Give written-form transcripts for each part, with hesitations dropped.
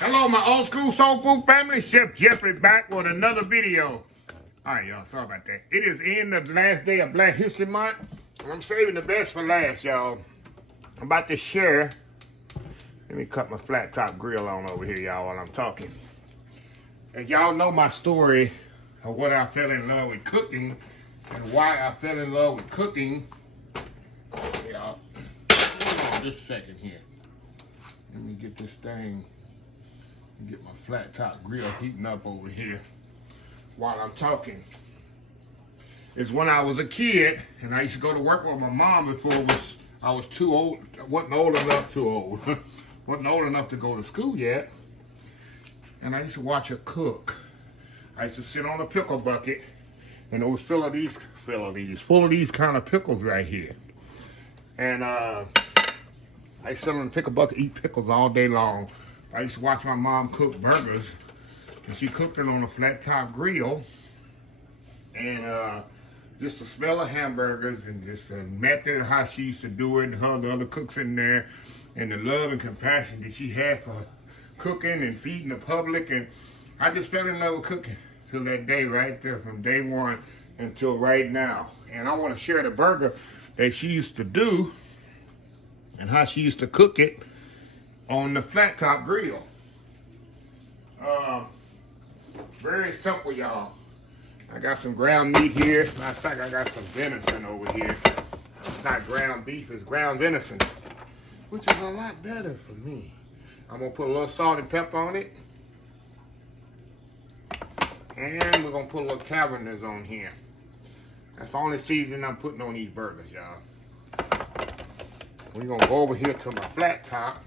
Hello, my old school soul food family. Chef Jeffrey back with another video. All right, y'all. Sorry about that. It is in the last day of Black History Month, and I'm saving the best for last, y'all. I'm about to share. Let me cut my flat top grill on over here, y'all, while I'm talking. And y'all know my story of what I fell in love with cooking and why I fell in love with cooking. Y'all, hold on just a second here. Let me get this thing. Get my flat top grill heating up over here while I'm talking. It's when I was a kid and I used to go to work with my mom before I was too old. Wasn't old enough to go to school yet. And I used to watch her cook. I used to sit on a pickle bucket and it was full of these kind of pickles right here. And I used to sit on the pickle bucket, eat pickles all day long. I used to watch my mom cook burgers, and she cooked it on a flat top grill. And just the smell of hamburgers and just the method of how she used to do it, and her the other cooks in there, and the love and compassion that she had for cooking and feeding the public. And I just fell in love with cooking till that day right there, from day one until right now. And I want to share the burger that she used to do and how she used to cook it on the flat top grill. Very simple, y'all. I got some ground meat here. Matter of fact, I got some venison over here. It's not ground beef, it's ground venison, which is a lot better for me. I'm gonna put a little salt and pepper on it. And we're gonna put a little Cabernet on here. That's the only seasoning I'm putting on these burgers, y'all. We're gonna go over here to my flat top.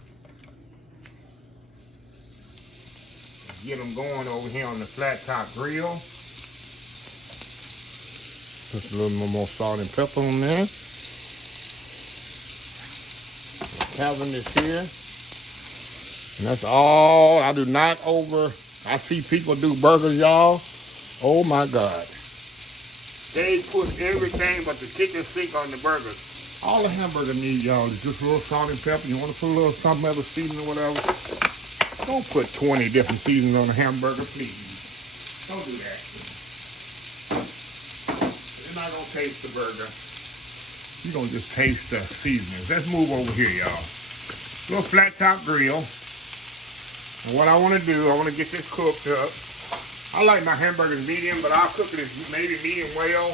Get them going over here on the flat top grill. Just a little more salt and pepper on there. Calvin is here. And that's all. I do not I see people do burgers, y'all. Oh my God. They put everything but the kitchen sink on the burgers. All a hamburger needs, y'all, is just a little salt and pepper. You want to put a little something else, seasoning or whatever. Don't put 20 different seasonings on a hamburger, please. Don't do that. You're not going to taste the burger. You're going to just taste the seasonings. Let's move over here, y'all. Little flat top grill. And what I want to do, I want to get this cooked up. I like my hamburgers medium, but I'll cook it as maybe medium well.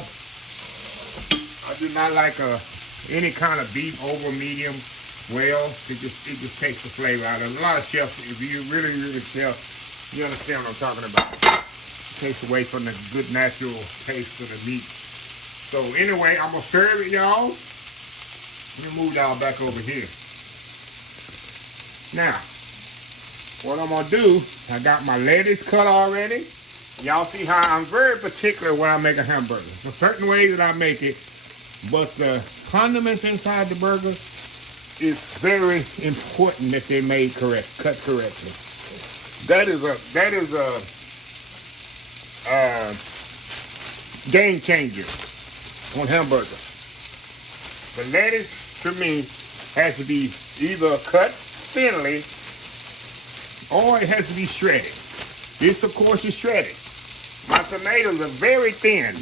I do not like any kind of beef over medium well. It just takes the flavor out of it. A lot of chefs, if you really chef, you understand what I'm talking about. It takes away from the good natural taste of the meat. So anyway, I'm gonna serve it, y'all. Let me move y'all back over here. Now, what I'm gonna do, I got my lettuce cut already. Y'all see how I'm very particular when I make a hamburger. There's certain ways that I make it, but the condiments inside the burger, it's very important that they cut correctly. That is a game changer on hamburgers. The lettuce, to me, has to be either cut thinly or it has to be shredded. This, of course, is shredded. My tomatoes are very thin.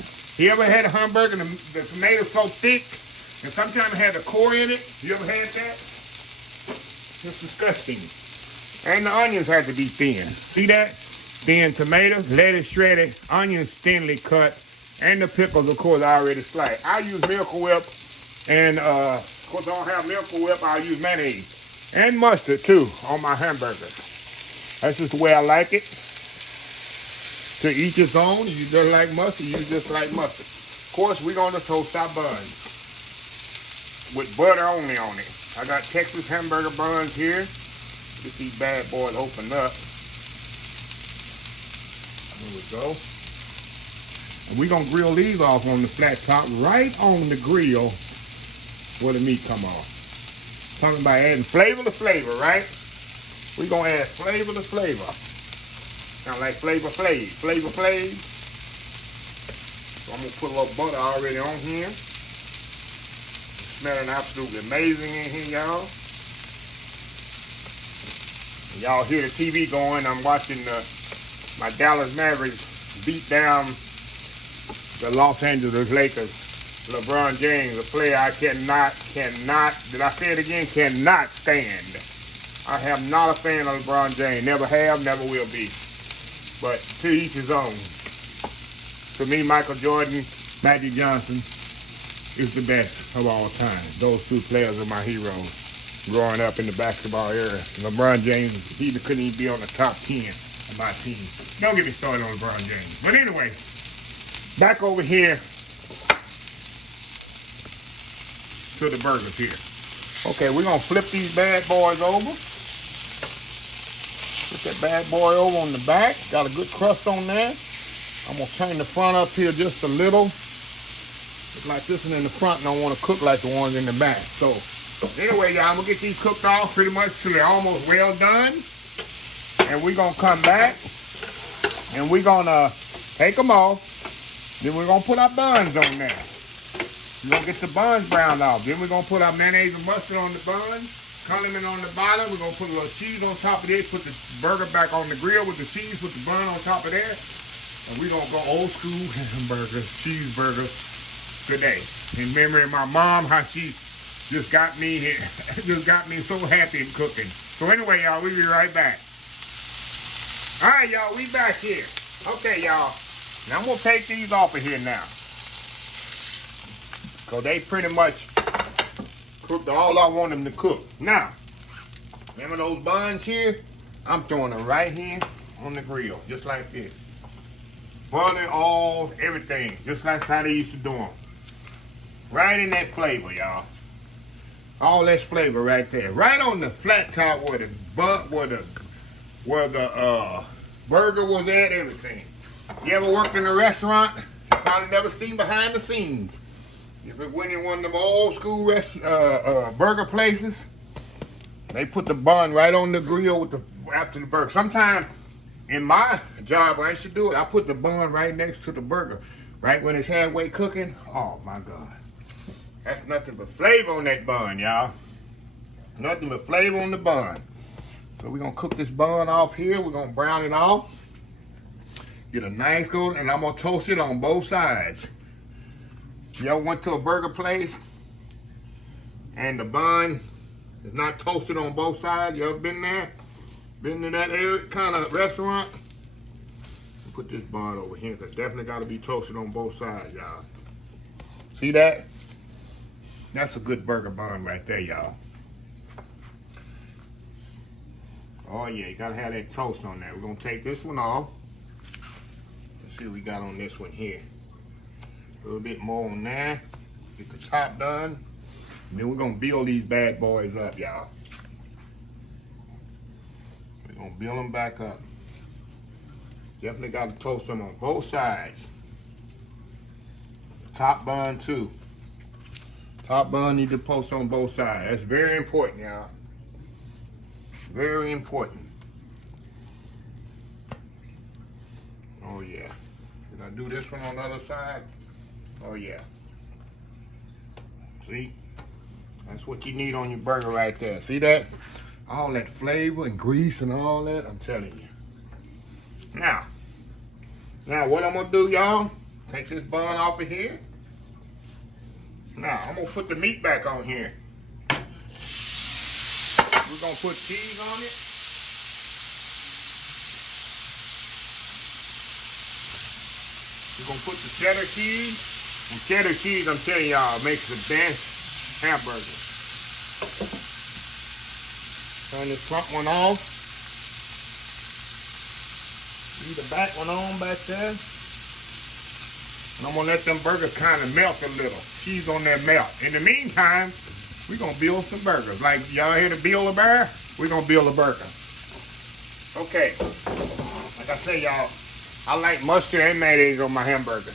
You ever had a hamburger and the tomatoes so thick and sometimes it had a core in it? You ever had that? It's disgusting. And the onions have to be thin. See that? Thin tomatoes, lettuce shredded, onions thinly cut, and the pickles, of course, I already sliced. I use Miracle Whip, and of course, I don't have Miracle Whip, I use mayonnaise. And mustard, too, on my hamburgers. That's just the way I like it. To each its own. You just like mustard, you just like mustard. Of course, we're going to toast our buns with butter only on it. I got Texas hamburger buns here. Get these bad boys opened up. There we go. And we're going to grill these off on the flat top, right on the grill where the meat come off. Talking about adding flavor to flavor, right? We're going to add flavor to flavor. Sound like Flavor Flav. Flavor Flav. So I'm going to put a little butter already on here. It's smelling absolutely amazing in here, y'all. Y'all hear the TV going. I'm watching my Dallas Mavericks beat down the Los Angeles Lakers. LeBron James, a player I cannot, did I say it again? Cannot stand. I am not a fan of LeBron James. Never have, never will be. But to each his own. To me, Michael Jordan, Magic Johnson is the best of all time. Those two players are my heroes growing up in the basketball era. LeBron James, he couldn't even be on the top 10 of my team. Don't get me started on LeBron James. But anyway, back over here to the burgers here. Okay, we're going to flip these bad boys over. Put that bad boy over on the back. Got a good crust on there. I'm going to turn the front up here just a little. It's like this one in the front, and I want to cook like the ones in the back. So, anyway, y'all, I'm going to get these cooked off pretty much till they're almost well done. And we're going to come back, and we're going to take them off. Then we're going to put our buns on there. We're going to get the buns browned off. Then we're going to put our mayonnaise and mustard on the buns, condiment on the bottom. We're going to put a little cheese on top of this, put the burger back on the grill with the cheese, put the bun on top of there. And we're going to go old school hamburgers, cheeseburgers today. In memory of my mom, how she just got me so happy in cooking. So anyway, y'all, we'll be right back. All right, y'all, we back here. Okay, y'all. Now I'm going to take these off of here now. Because they pretty much cooked all I want them to cook. Now, remember those buns here? I'm throwing them right here on the grill, just like this. Butter, all, everything, just like how they used to do them. Right in that flavor, y'all. All that flavor right there. Right on the flat top where the burger was at, everything. You ever worked in a restaurant? You probably never seen behind the scenes. If it went in one of them old school burger places, they put the bun right on the grill with after the burger. Sometimes in my job, when I used to do it, I put the bun right next to the burger, right when it's halfway cooking. Oh my God, that's nothing but flavor on that bun, y'all. Nothing but flavor on the bun. So we're gonna cook this bun off here. We're gonna brown it off, get a nice golden, and I'm gonna toast it on both sides. Y'all went to a burger place and the bun is not toasted on both sides? You ever been there? Been to that area, kind of restaurant? Put this bun over here, because definitely got to be toasted on both sides, y'all. See that? That's a good burger bun right there, y'all. Oh yeah, you got to have that toast on there. We're going to take this one off. Let's see what we got on this one here. A little bit more on there. Get the top done. And then we're going to build these bad boys up, y'all. We're going to build them back up. Definitely got to toast them on both sides. Top bun too. Top bun need to toast on both sides. That's very important, y'all. Very important. Oh yeah. Did I do this one on the other side? Oh yeah. See? That's what you need on your burger right there. See that? All that flavor and grease and all that, I'm telling you. Now what I'm gonna do, y'all, take this bun off of here. Now, I'm gonna put the meat back on here. We're gonna put cheese on it. We're gonna put the cheddar cheese. And cheddar cheese, I'm telling y'all, makes the best hamburger. Turn this front one off. Leave the back one on back there. And I'm gonna let them burgers kind of melt a little. Cheese on there melt. In the meantime, we're gonna build some burgers. Like y'all here to build a bear, we're gonna build a burger. Okay. Like I say, y'all, I like mustard and mayonnaise on my hamburger.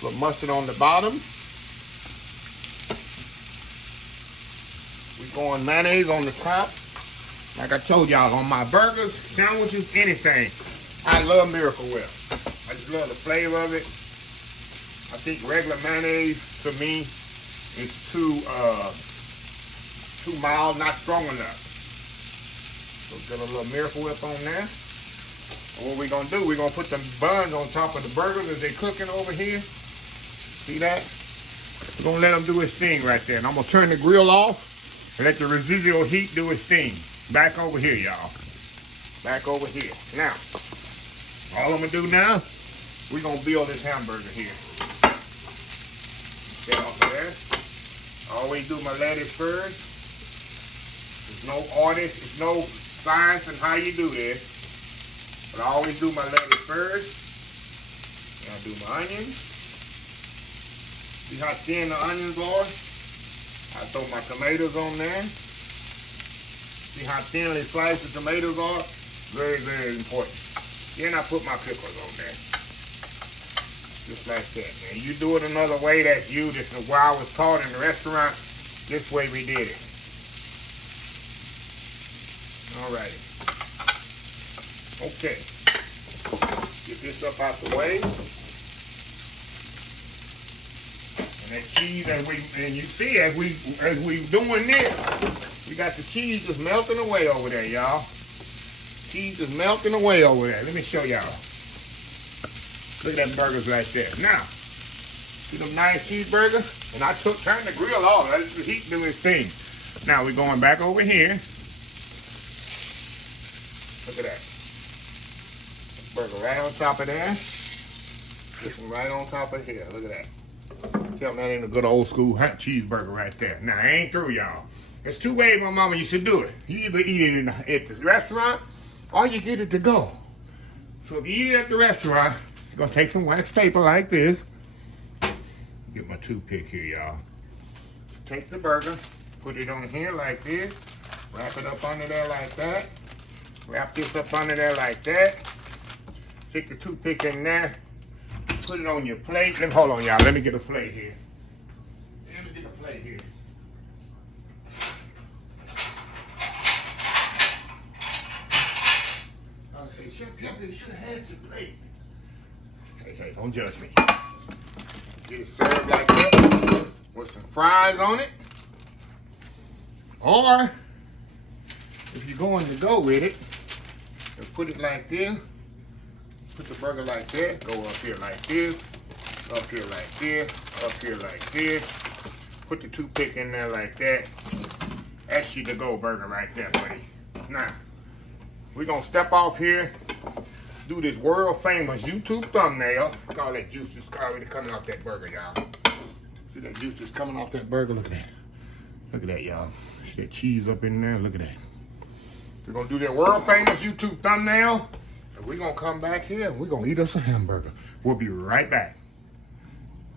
Put mustard on the bottom. We're going mayonnaise on the top. Like I told y'all, on my burgers, sandwiches, anything, I love Miracle Whip. I just love the flavor of it. I think regular mayonnaise, to me, is too mild, not strong enough. So get a little Miracle Whip on there. And what we're gonna do, we're gonna put the buns on top of the burgers as they're cooking over here. See that? We're gonna let them do its thing right there. And I'm gonna turn the grill off and let the residual heat do its thing. Back over here, y'all. Back over here. Now, all I'm gonna do now, we're gonna build this hamburger here. Get off of there. I always do my lettuce first. There's no artist, there's no science in how you do this. But I always do my lettuce first. And I do my onions. See how thin the onions are? I throw my tomatoes on there. See how thinly sliced the tomatoes are? Very, very important. Then I put my pickles on there. Just like that, man. You do it another way, that's you. This is where I was taught in the restaurant. This way we did it. Alright. Okay. Get this up out the way. And that cheese, and you see as we doing this, we got the cheese just melting away over there, y'all. Cheese is melting away over there. Let me show y'all. Look at them burgers right there. Now, see them nice cheeseburgers? And I turned the grill off. Let the heat do its thing. Now we're going back over here. Look at that. Burger right on top of there. This one right on top of here. Look at that. Tell me that ain't a good old school cheeseburger right there. Now, I ain't through, y'all. There's two ways my mama used to do it. You either eat it at the restaurant or you get it to go. So if you eat it at the restaurant, you're going to take some wax paper like this. Get my toothpick here, y'all. Take the burger, put it on here like this. Wrap it up under there like that. Wrap this up under there like that. Stick the toothpick in there. Put it on your plate. Hold on, y'all. Let me get a plate here. Let me get a plate here. I say, Chef, you should have had your plate. Hey, don't judge me. Get it served like that with some fries on it. Or, if you're going to go with it, put it like this. Put the burger like that. Go up here like this. Up here like this. Up here like this. Put the toothpick in there like that. That's your to-go burger right there, buddy. Now, we're going to step off here. Do this world famous YouTube thumbnail. Look at all that juice is already coming off that burger, y'all. See that juice is coming off that burger? Look at that. Look at that, y'all. See that cheese up in there? Look at that. We're going to do that world famous YouTube thumbnail. And we're going to come back here and we're going to eat us a hamburger. We'll be right back.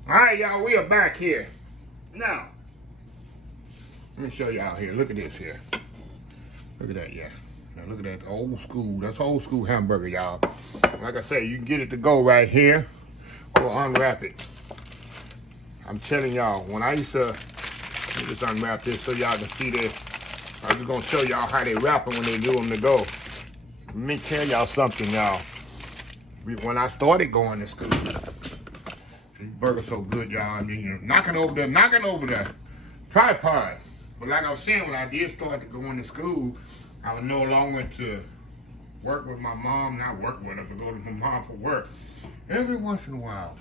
All right, y'all. We are back here. Now, let me show y'all here. Look at this here. Look at that, yeah. Now look at that old school. That's old school hamburger, y'all. Like I say, you can get it to go right here or unwrap it. I'm telling y'all, when I used to, let me just unwrap this so y'all can see this. I'm just gonna show y'all how they wrap them when they do them to go. Let me tell y'all something, y'all. When I started going to school, these burgers so good, y'all. I mean, you know, knocking over the tripod. But like I was saying, when I did start to go into school, I was no longer to work with my mom, not work with her, but go to my mom for work. Every once in a while,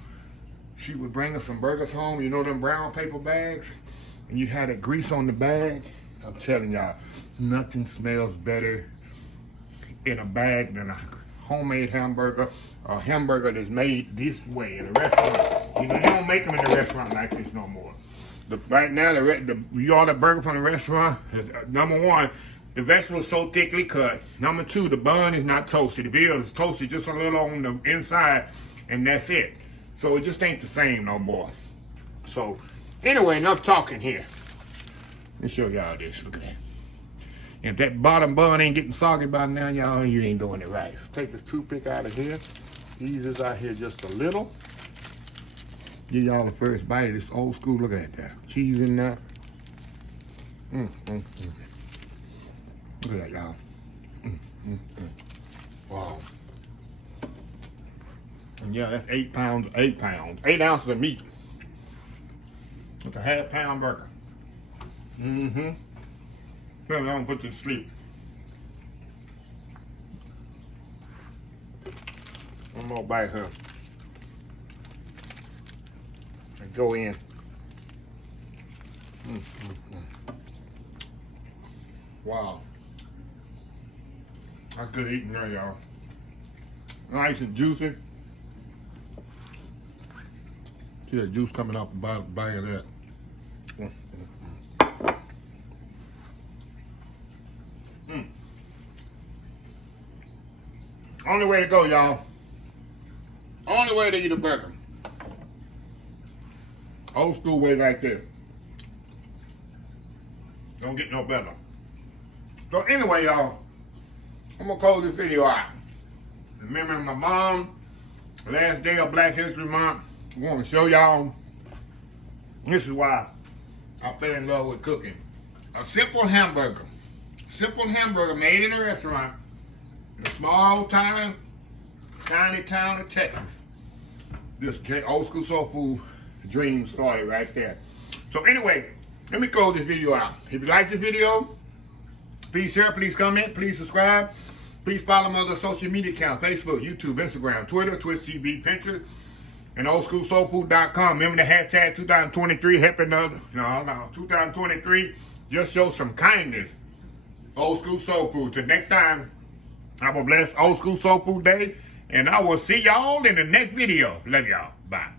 she would bring us some burgers home, you know them brown paper bags? And you had a grease on the bag. I'm telling y'all, nothing smells better in a bag than a homemade hamburger, or a hamburger that's made this way in a restaurant. You know, they don't make them in the restaurant like this no more. Right now, you order a burger from the restaurant, number one, the vegetable is so thickly cut. Number two, the bun is not toasted. If it is toasted just a little on the inside, and that's it. So it just ain't the same no more. So, anyway, enough talking here. Let me show y'all this. Look at that. If that bottom bun ain't getting soggy by now, y'all, you ain't doing it right. Let's take this toothpick out of here. Ease this out here just a little. Give y'all the first bite of this old school. Look at that. Cheese in there. Look at that, y'all. Wow. And yeah, that's 8 ounces of meat. With a half-pound burger. Tell me I'm gonna put you to sleep. One more bite here. And go in. Wow. That's good eating there, y'all. Nice and juicy. See that juice coming out the bottom bag of that. Only way to go, y'all. Only way to eat a burger. Old school way right there. Don't get no better. So anyway, y'all, I'm gonna close this video out. Remember my mom, last day of Black History Month. I want to show y'all. This is why I fell in love with cooking. A simple hamburger. Simple hamburger made in a restaurant in a small tiny town of Texas. This old school soul food dream started right there. So anyway, let me close this video out. If you like this video, please share, please comment, please subscribe. Please follow my other social media accounts, Facebook, YouTube, Instagram, Twitter, Twitch TV, Pinterest, and oldschoolsoulfood.com. Remember the hashtag 2023, helping others. No, 2023, just show some kindness. Old School Soul Food. Till next time, have a blessed Old School Soul Food day, and I will see y'all in the next video. Love y'all. Bye.